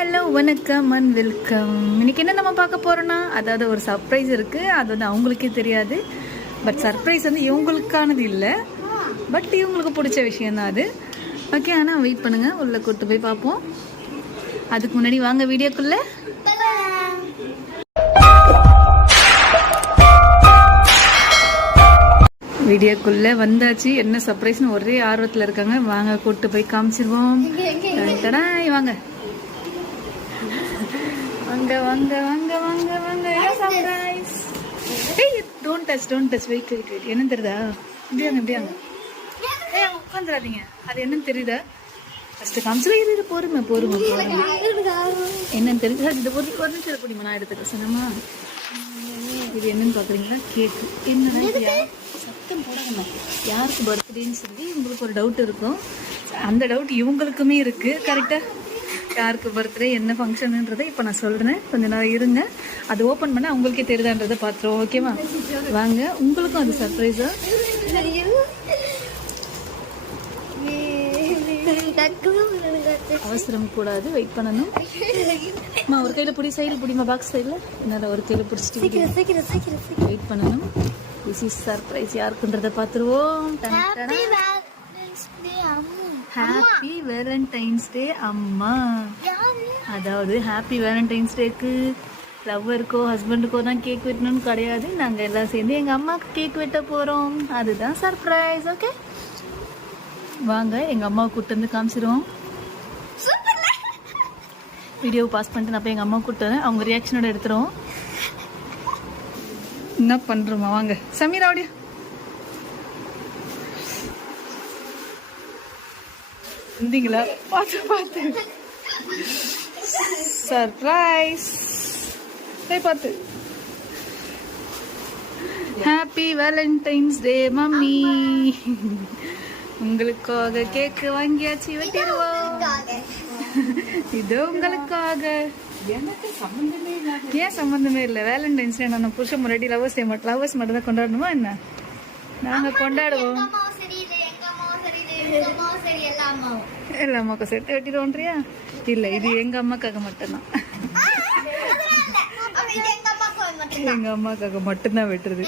Hello வணக்கம் and welcome. இன்னைக்கு என்ன நம்ம பார்க்க போறோம்னா, அதாவது ஒரு சர்ப்ரைஸ் இருக்கு. அது வந்து அவங்களுக்கே தெரியாது. பட் சர்ப்ரைஸ் வந்து இவங்களுக்கானது இல்லை, பட் இவங்களுக்கு பிடிச்ச விஷயம் தான் அது. ஓகே, ஆனால் வெயிட் பண்ணுங்க, உள்ள கூட்டு போய் பார்ப்போம். அதுக்கு முன்னாடி வாங்க வீடியோக்குள்ள. வீடியோக்குள்ள வந்தாச்சு. என்ன சர்ப்ரைஸ்னு ஒரே ஆர்வத்தில் இருக்காங்க. வாங்க கூட்டு போய் காமிச்சிருவோம். வாங்க வாங்க வாங்க வாங்க வாங்க வாங்க. சர்ப்ரைஸ். ஏய், டோன்ட் டச் வெயிட். என்னன்னு தெரியுதா? இப்படியாங்க ஏய், அங்க உட்காந்துடாதீங்க. அது என்னன்னு தெரியுதா? ஃபர்ஸ்ட் காமிச்சு இது பொறுமை. என்னன்னு தெரியுதா? இது ஒரு நிமிஷம் குடிமா, நான் எடுத்துக்க சொன்னமா. இது என்னன்னு பாக்குறீங்களா? கேக்கு. என்ன சத்தம் போடாம, யாருக்கு பர்த்டேன்னு சொல்லி உங்களுக்கு ஒரு டவுட் இருக்கும். அந்த டவுட் இவங்களுக்குமே இருக்கு. கரெக்டா? யாருக்கு பர்த்டே, என்ன ஃபங்க்ஷனுன்றதை இப்போ நான் சொல்கிறேன். கொஞ்ச நேரம் இருங்க, அது ஓப்பன் பண்ண உங்களுக்கே தெரியுதான்றதை பார்த்துருவோம். ஓகேவா? வாங்க, உங்களுக்கும் அது சர்ப்ரைஸா? அவசரம் கூடாது, வெயிட் பண்ணணும். அம்மா ஒரு கையில் பிடி, சைடில் பிடிமா, பாக்ஸ் சைடில். என்னால் ஒரு கையில் பிடிச்சிட்டு வெயிட் பண்ணணும். This is surprise. யாருக்குன்றதை பார்த்துருவோம். ஹாப்பி வேலண்டைன்ஸ் டே அம்மா. அதாவது ஹாப்பி வேலண்டைன்ஸ் டேக்கு லவ்வருக்கோ ஹஸ்பண்டுக்கோ தான் கேக் வெட்டணும்னு கிடையாது. நாங்கள் எல்லாம் சேர்ந்து எங்கள் அம்மாவுக்கு கேக் வெட்ட போகிறோம். அதுதான் சர்ப்ரைஸ். ஓகே, வாங்க எங்கள் அம்மாவை கூப்பிட்டு வந்து காமிச்சிருவோம். வீடியோவை பாஸ் பண்ணிட்டு நான் போய் எங்கள் அம்மாவை கூப்பிட்டு வரேன். அவங்க ரியாக்ஷனோட எடுத்துருவோம். என்ன பண்ணுறோமா? வாங்க சமீரா, அப்படியா இருந்தீங்களா? பார்த்து சர்ப்ரைஸ். பார்த்து. Happy Valentine's day mummy. உங்களுக்காக கேக்கு வாங்கியாச்சு, வெட்டிடுவோம். இது உங்களுக்காக. ஏன் சம்பந்தமே இல்லை? வேலண்டைன்ஸ் டே நான் புருஷன் முன்னாடி லவ்வர்ஸ் மட்டும் தான் கொண்டாடணுமா என்ன? நாங்கள் கொண்டாடுவோம். எல்லா அம்மாக்கும் சேர்த்து வெட்டிடுவோன்றியா? இல்லை, இது எங்க அம்மாக்காக மட்டும்தான். எங்க அம்மாக்காக மட்டும்தான் வெட்டுறது.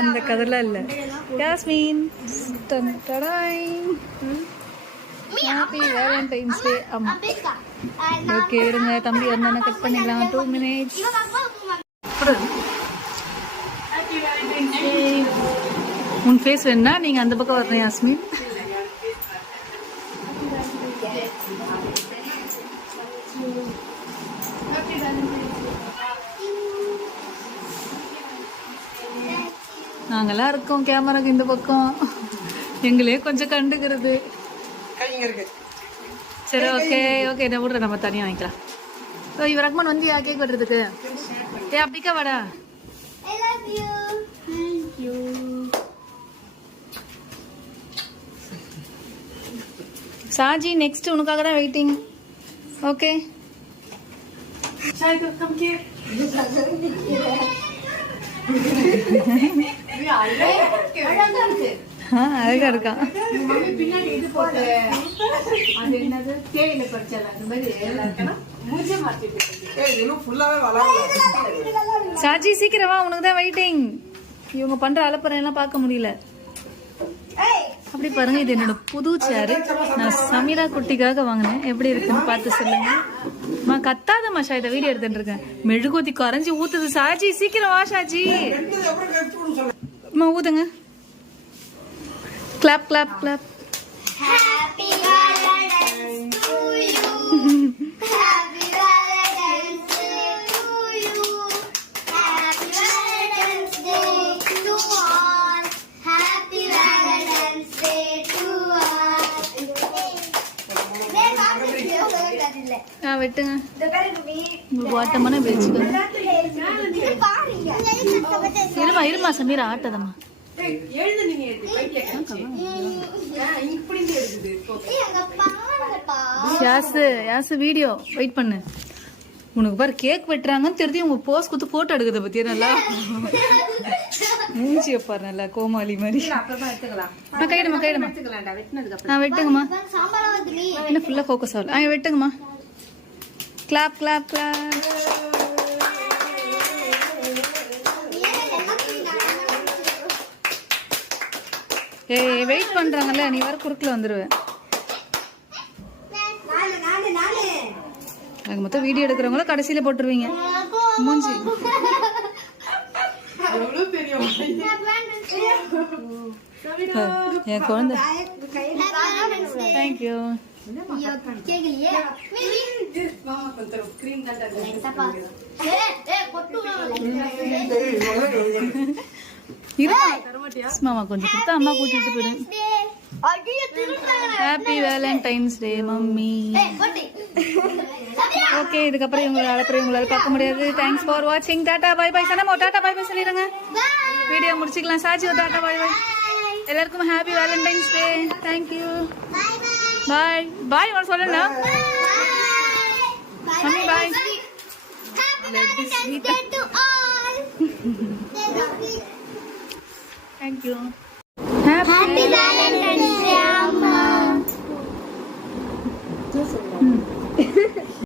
அந்த கதைலாம் இல்லை. யாஸ்மின், ஹாப்பி வேலண்டைன்ஸ் டே அம்மா. ஓகே, இருங்க, தம்பி வந்தானே கட் பண்ணிக்கலாம். 2 minutes. உன் ஃபேஸ் வேணா நீங்க அந்த பக்கம் வரணும் யாஸ்மின். நாங்கெல்லாம் இருக்கோம் கேமராக்கு இந்த பக்கம். எங்களே கொஞ்சம் கண்டுக்கிறது. சரி, ஓகே நான் விடுறேன், நம்ம தனியாக வாங்கிக்கலாம். ஓ, இவர் ரஹ்மான் வந்தியா கேக் வெட்டுறதுக்கு? ஏ அப்படிக்கா வாடா. சாஜி, நெக்ஸ்ட் உனக்காக தான் வெயிட்டிங். ஓகே, அழகா இருக்கான். சாஜி சீக்கிரம் வா, உனக்கு தான் வெயிட்டிங். இவங்க பண்ற அலப்பறையெல்லாம் பார்க்க முடியல. அப்படி பாருங்க, இது என்னோட புது சேரு. நான் சமீரா குட்டிக்காக வாங்கினேன். எப்படி இருக்குன்னு பார்த்து சொல்லுங்க. மா கத்தாதம்மா, ஷா இதை வீடியோ எடுத்துட்டு இருக்கேன். மெழுகுவத்தி கரைஞ்சி ஊத்துது. சாஜி சீக்கிரம் வா. ஷாஜி அம்மா ஊதுங்க. Clap clap clap. வெட்டுங்க. ஓட்டமான வச்சுக்கோங்க. இருமா சமீரா, ஆட்டதம்மா. யாசு வீடியோ வெயிட் பண்ணு. உனக்கு பாரு கேக் வெட்டுறாங்கன்னு தெரிஞ்சு உங்க போஸ் குத்து போட்டோ எடுக்கிறத பத்தியா நல்லா மூஞ்சி வைப்பாரு நல்லா கோமாளி மாதிரி. கைடுமா நான் வெட்டுங்கம்மா. இன்னும் ஃபுல்லாக ஃபோக்கஸ் ஆகல. வெட்டுங்கம்மா. Clap clap clap. ஏய் வெயிட் பண்ணுறாங்கல்ல, நீ வர குறுக்கில் வந்துடுவேன். எனக்கு மொத்தம் வீடியோ எடுக்கிறவங்கள கடைசியில் போட்டுருவீங்க மூஞ்சி. என் குழந்தை தேங்க்யூ. மாமா கொஞ்சம் கொடுத்தா அம்மா கூட்டிட்டு போயிடும். Happy Valentine's day mummy. Okay, இதுக்கப்புறம் இவங்களால பார்க்க முடியாது. தேங்க்ஸ் ஃபார் வாட்சிங். Tata bye bye. சனமோ டாடா பை பை சொல்லிடுங்க. வீடியோ முடிச்சுக்கலாம். சாஜியோ டாடா பை பை. எல்லாருக்கும் happy Valentine's day. Thank you. Bye bye. ஒன்று சொல்லணும்னா mummy bye. Thank you. Happy Valentine's Day.